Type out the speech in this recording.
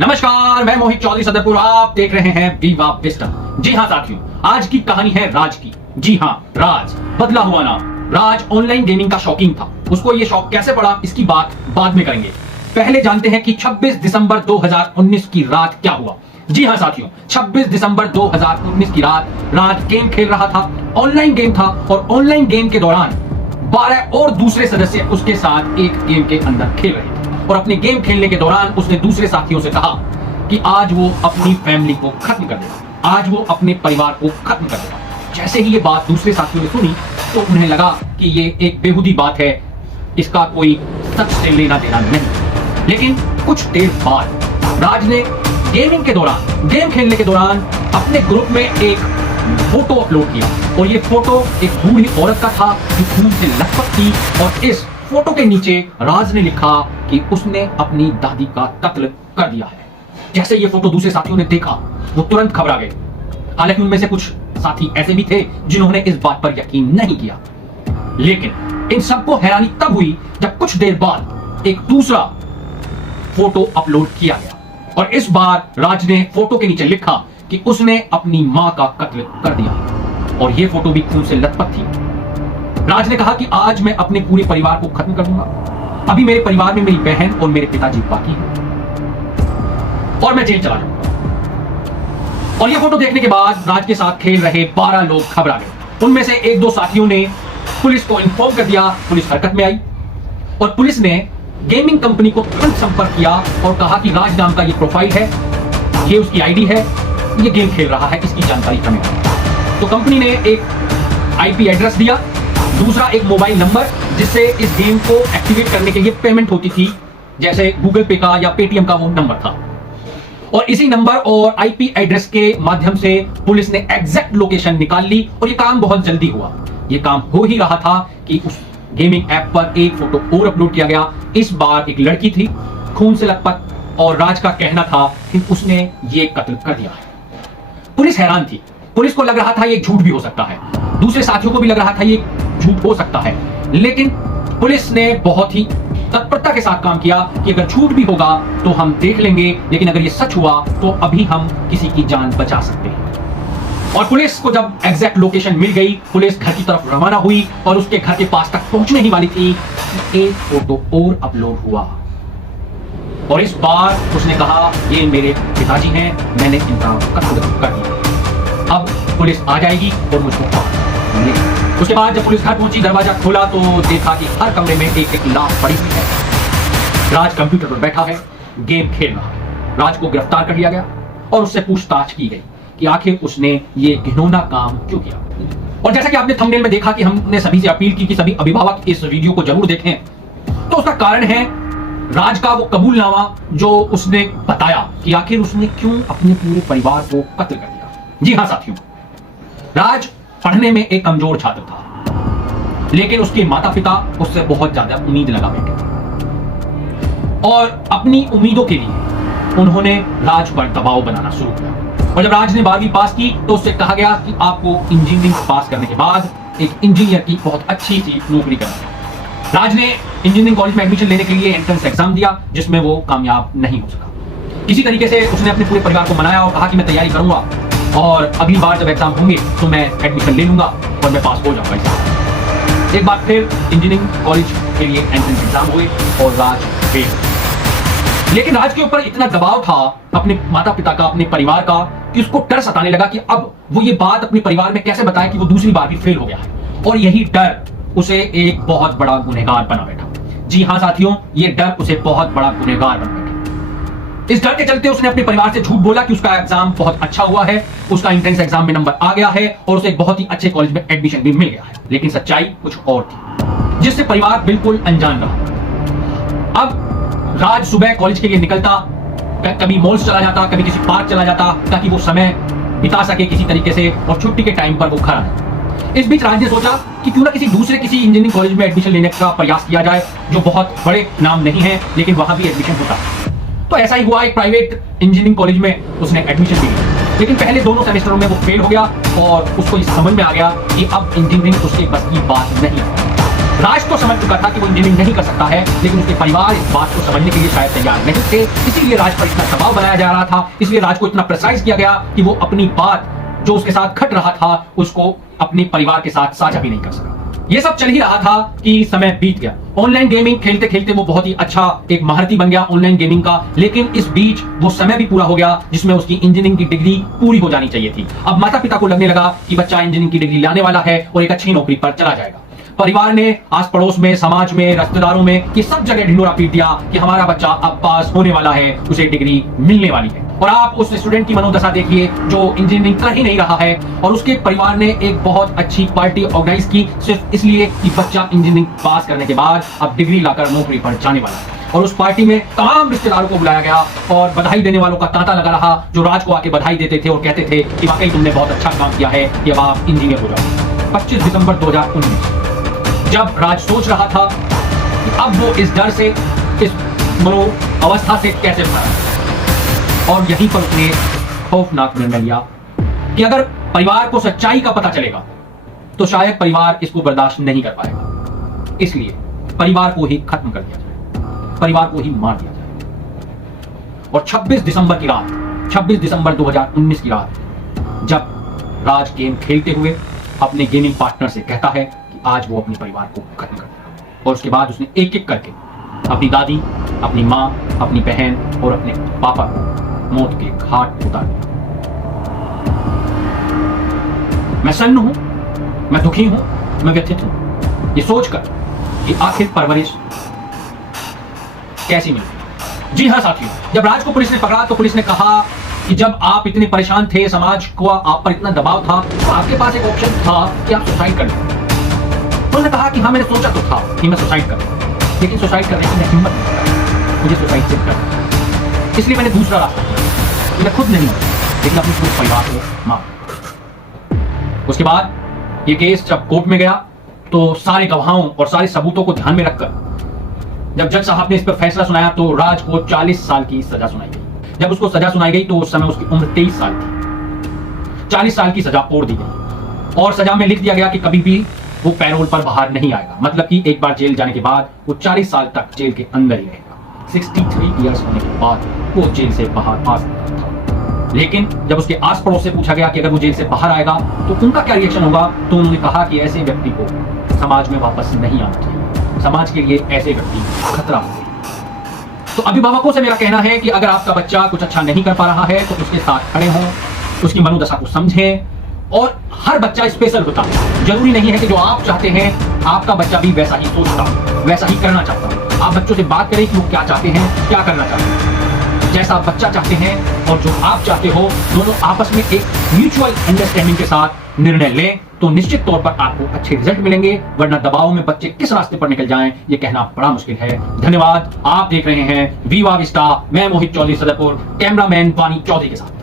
नमस्कार, मैं मोहित चौधरी सदरपुर। आप देख रहे हैं विवा विस्टम। जी हाँ साथियों, आज की कहानी है राज की। जी हाँ, राज, बदला हुआ नाम। राज ऑनलाइन गेमिंग का शौकीन था। उसको ये शौक कैसे पड़ा, इसकी बात बाद में करेंगे। पहले जानते हैं कि 26 दिसंबर 2019 की रात क्या हुआ। जी हाँ साथियों, 26 दिसंबर 2019 की रात राज गेम खेल रहा था। ऑनलाइन गेम था और ऑनलाइन गेम के दौरान 12 और दूसरे सदस्य उसके साथ एक गेम के अंदर खेल रहे थे और अपने गेम खेलने के दौरान उसने दूसरे साथियों से कहा कि आज वो अपनी फैमिली को खत्म कर देगा, आज वो अपने परिवार को खत्म कर देगा। जैसे ही ये बात दूसरे साथियों ने सुनी तो उन्हें लगा कि ये एक बेहुदी बात है, इसका कोई सच से लेना देना नहीं। लेकिन कुछ देर बाद राज ने गेमिंग के दौरान, गेम खेलने के दौरान अपने ग्रुप में एक फोटो अपलोड किया और ये फोटो एक बूढ़ी औरत का था जो खून से लथपथ थी और इस फोटो के नीचे राज ने लिखा कि उसने अपनी दादी का कत्ल कर दिया है। जैसे ये फोटो दूसरे साथियों ने देखा वो तुरंत घबरा गए। हालांकि उनमें से कुछ साथी ऐसे भी थे जिन्होंने इस बात पर यकीन नहीं किया। लेकिन इन सबको हैरानी तब हुई जब कुछ देर बाद एक दूसरा फोटो अपलोड किया गया और इस बार राज ने फोटो के नीचे लिखा कि उसने अपनी मां का कत्ल कर दिया और यह फोटो भी खून से लथपथ थी। राज ने कहा कि आज मैं अपने पूरे परिवार को खत्म कर दूंगा। अभी मेरे परिवार में मेरी बहन और मेरे पिताजी बाकी हैं और मैं जेल चला जाऊंगा। और यह फोटो देखने के बाद राज के साथ खेल रहे 12 लोग घबरा गए। उनमें से एक दो साथियों ने पुलिस को इन्फॉर्म कर दिया। पुलिस हरकत में आई और पुलिस ने गेमिंग कंपनी को तुरंत संपर्क किया और कहा कि राज नाम का ये प्रोफाइल है, ये उसकी आईडी है, ये गेम खेल रहा है, इसकी जानकारी हमें। तो कंपनी ने एक आईपी एड्रेस दिया, दूसरा एक मोबाइल नंबर जिससे इस गेम को एक्टिवेट करने के लिए पेमेंट होती थी, जैसे गूगल पे का या पेटीएम का वो नंबर था। और इसी नंबर और आईपी एड्रेस के माध्यम से पुलिस ने एग्जैक्ट लोकेशन निकाल ली और ये काम बहुत जल्दी हुआ। ये काम हो ही रहा था कि उस गेमिंग ऐप पर एक फोटो और अपलोड किया गया। इस बार एक लड़की थी, खून से लथपथ, और राज का कहना था कि उसने ये कत्ल कर दिया है। पुलिस हैरान थी। पुलिस को लग रहा था ये झूठ भी हो सकता है, दूसरे साथियों को भी लग रहा था ये झूठ हो सकता है। लेकिन पुलिस ने बहुत ही तत्परता के साथ काम किया कि अगर झूठ भी होगा तो हम देख लेंगे, लेकिन अगर ये सच हुआ तो अभी हम किसी की जान बचा सकते हैं। और पुलिस को जब एग्जैक्ट लोकेशन मिल गई, पुलिस घर की तरफ रवाना हुई और उसके घर के पास तक पहुंचने ही वाली थी कि एक फोटो और अपलोड हुआ और इस बार उसने कहा ये मेरे पिताजी हैं, मैंने इनका कत्ल कर दिया। अब पुलिस आ जाएगी और मुझको मिलेगी। उसके बाद जब पुलिस घर पहुंची, दरवाजा खोला तो देखा कि हर कमरे में एक लाश पड़ी हुई है। राज कंप्यूटर पर बैठा है, गेम खेल रहा है। राज को गिरफ्तार कर लिया गया और उससे पूछताछ की गई कि आखिर उसने ये घिनौना काम क्यों किया। और जैसा कि आपने थंबनेल में देखा कि हमने सभी से अपील की कि सभी अभिभावक इस वीडियो को जरूर देखें, तो उसका कारण है राज का वो कबूलनामा जो उसने बताया कि आखिर उसने क्यों अपने पूरे परिवार को कत्ल कर दिया। जी हाँ साथियों, राज पढ़ने में एक कमजोर छात्र था, लेकिन उसके माता पिता उससे बहुत ज्यादा उम्मीद लगा बैठे थे और अपनी उम्मीदों के लिए उन्होंने राज पर दबाव बनाना शुरू किया। और जब राज ने 12वीं पास की तो उससे कहा गया कि आपको इंजीनियरिंग पास करने के बाद एक इंजीनियर की बहुत अच्छी सी नौकरी करनी है। राज ने इंजीनियरिंग कॉलेज में एडमिशन लेने के लिए एंट्रेंस एग्जाम दिया, जिसमें वो कामयाब नहीं हो सका। किसी तरीके से उसने अपने पूरे परिवार को मनाया और कहा कि मैं तैयारी करूंगा और अगली बार जब एग्जाम होंगे तो मैं एडमिशन ले लूंगा और मैं पास हो जाऊंगा। एक बार फिर इंजीनियरिंग कॉलेज के लिए एंट्रेंस एग्जाम हुए और राज फेल। लेकिन राज के ऊपर इतना दबाव था अपने माता पिता का, अपने परिवार का, कि उसको डर सताने लगा कि अब वो ये बात अपने परिवार में कैसे बताए कि वो दूसरी बार भी फेल हो गया है। और यही डर उसे एक बहुत बड़ा गुनहगार बना बैठा। जी हाँ साथियों, ये डर उसे बहुत बड़ा गुनहगार बना बैठा। इस डर के चलते उसने अपने परिवार से झूठ बोला कि उसका एग्जाम बहुत अच्छा हुआ है, उसका एंट्रेंस एग्जाम में नंबर आ गया है और उसे एक बहुत ही अच्छे कॉलेज में एडमिशन भी मिल गया है। लेकिन सच्चाई कुछ और थी, जिससे परिवार बिल्कुल अनजान रहा। अब राज सुबह कॉलेज के लिए निकलता, कभी मॉल्स चला जाता, कभी किसी पार्क चला जाता, ताकि वो समय बिता सके किसी तरीके से और छुट्टी के टाइम पर वो घर आए। इस बीच राज ने सोचा कि क्यों ना किसी इंजीनियरिंग कॉलेज में एडमिशन लेने का प्रयास किया जाए, जो बहुत बड़े नाम नहीं है लेकिन वहां भी एडमिशन होता। तो ऐसा ही हुआ, एक प्राइवेट इंजीनियरिंग कॉलेज में उसने एडमिशन ली, लेकिन पहले दोनों सेमेस्टरों में वो फेल हो गया और उसको ये समझ में आ गया कि अब इंजीनियरिंग उसके बस की बात नहीं है। राज तो समझ चुका था कि वो इंजीनियरिंग नहीं कर सकता है, लेकिन उसके परिवार इस बात को समझने के लिए शायद तैयार नहीं थे। इसीलिए राज पर इतना दबाव बनाया जा रहा था, इसलिए राज को इतना प्रेसाइज किया गया कि वो अपनी बात जो उसके साथ घट रहा था उसको अपने परिवार के साथ साझा भी नहीं कर सका। ये सब चल ही रहा था कि समय बीत गया। ऑनलाइन गेमिंग खेलते खेलते वो बहुत ही अच्छा एक महारथी बन गया ऑनलाइन गेमिंग का, लेकिन इस बीच वो समय भी पूरा हो गया जिसमें उसकी इंजीनियरिंग की डिग्री पूरी हो जानी चाहिए थी। अब माता पिता को लगने लगा कि बच्चा इंजीनियरिंग की डिग्री लाने वाला है और एक अच्छी नौकरी पर चला जाएगा। परिवार ने आस पड़ोस में, समाज में, रिश्तेदारों में कि सब जगह ढिंडोरा पीट दिया कि हमारा बच्चा अब पास होने वाला है, उसे डिग्री मिलने वाली है। और आप उस स्टूडेंट की मनोदशा देखिए जो इंजीनियरिंग कर ही नहीं रहा है और उसके परिवार ने एक बहुत अच्छी पार्टी ऑर्गेनाइज की सिर्फ इसलिए कि बच्चा इंजीनियरिंग पास करने के बाद अब डिग्री लाकर नौकरी पर जाने वाला है। और उस पार्टी में तमाम रिश्तेदारों को बुलाया गया और बधाई देने वालों का तांता लगा रहा, जो राज को आके बधाई देते थे और कहते थे कि वाकई तुमने बहुत अच्छा काम किया है कि अब आप इंजीनियर हो जाओ। 25 दिसंबर 2019 जब राज सोच रहा था कि अब वो इस डर से, इस मनो अवस्था से कैसे बाहर, और यहीं पर उसने खौफनाक निर्णय लिया कि अगर परिवार को सच्चाई का पता चलेगा तो शायद परिवार इसको बर्दाश्त नहीं कर पाएगा। इसलिए परिवार को ही खत्म कर दिया जाए, परिवार को ही मार दिया जाए। और 26 दिसंबर की रात, 26 दिसंबर 2019 की रात, जब राज गेम खेलते हुए अपने गेमिंग पार्टनर से कहता है कि आज वो अपने परिवार को खत्म कर देगा, और उसके बाद उसने एक एक करके अपनी दादी, अपनी माँ, अपनी बहन और अपने पापा को मौत के घाट उतार दिया। मैं सन्न हूं, मैं दुखी हूं, मैं व्यथित हूं, ये सोचकर कि आखिर परवरिश कैसी मिली। जी हां साथियों, जब राज को पुलिस ने पकड़ा तो पुलिस ने कहा कि जब आप इतने परेशान थे, समाज को आप पर इतना दबाव था, तो आपके पास एक ऑप्शन था कि आप सुसाइड कर लें। उन्होंने कहा कि हाँ, मैंने सोचा तो था कि मैं सुसाइड करूं, लेकिन सुसाइड करने की मैं हिम्मत नहीं करता, मुझे सुसाइड से डर, इसलिए मैंने दूसरा रास्ता किया। मैं खुद नहीं, लेकिन अपने पूरे परिवार को मार। उसके बाद ये केस जब कोर्ट में गया तो सारे गवाहों और सारे सबूतों को ध्यान में रखकर जब जज साहब ने इस पर फैसला सुनाया तो राज को 40 साल की सजा सुनाई गई। जब उसको सजा सुनाई गई तो उस समय उसकी उम्र 23 साल थी। 40 साल की सजा और दी गई और सजा में लिख दिया गया कि कभी भी वो पैरोल पर बाहर नहीं आएगा, मतलब कि एक बार जेल जाने के बाद वो 40 साल तक जेल के अंदर ही रहेगा। 63 इयर्स होने के बाद वो जेल से बाहर आ सकता था। लेकिन जब उसके आस पड़ोस से पूछा गया कि अगर वो जेल से बाहर आएगा तो उनका क्या रिएक्शन होगा, तो उन्होंने कहा कि ऐसे व्यक्ति को समाज में वापस नहीं आना चाहिए, समाज के लिए ऐसे व्यक्ति खतरा होते हैं। तो अभिभावकों से मेरा कहना है कि अगर आपका बच्चा कुछ अच्छा नहीं कर पा रहा है तो उसके साथ खड़े हों, उसकी मनोदशा को समझें। और हर बच्चा स्पेशल होता है, जरूरी नहीं है कि जो आप चाहते हैं आपका बच्चा भी वैसा ही सोचता, वैसा ही करना चाहता। आप बच्चों से बात करें कि वो क्या चाहते हैं, क्या करना चाहते हैं। जैसा आप बच्चा चाहते हैं और जो आप चाहते हो, दोनों आपस में एक म्यूचुअल अंडरस्टैंडिंग के साथ निर्णय लें तो निश्चित तौर पर आपको अच्छे रिजल्ट मिलेंगे। वरना दबाव में बच्चे किस रास्ते पर निकल जाएं ये कहना बड़ा मुश्किल है। धन्यवाद। आप देख रहे हैं वीवा विस्टा, मैं मोहित चौधरी सदरपुर, कैमरामैन वानी चौधरी के साथ।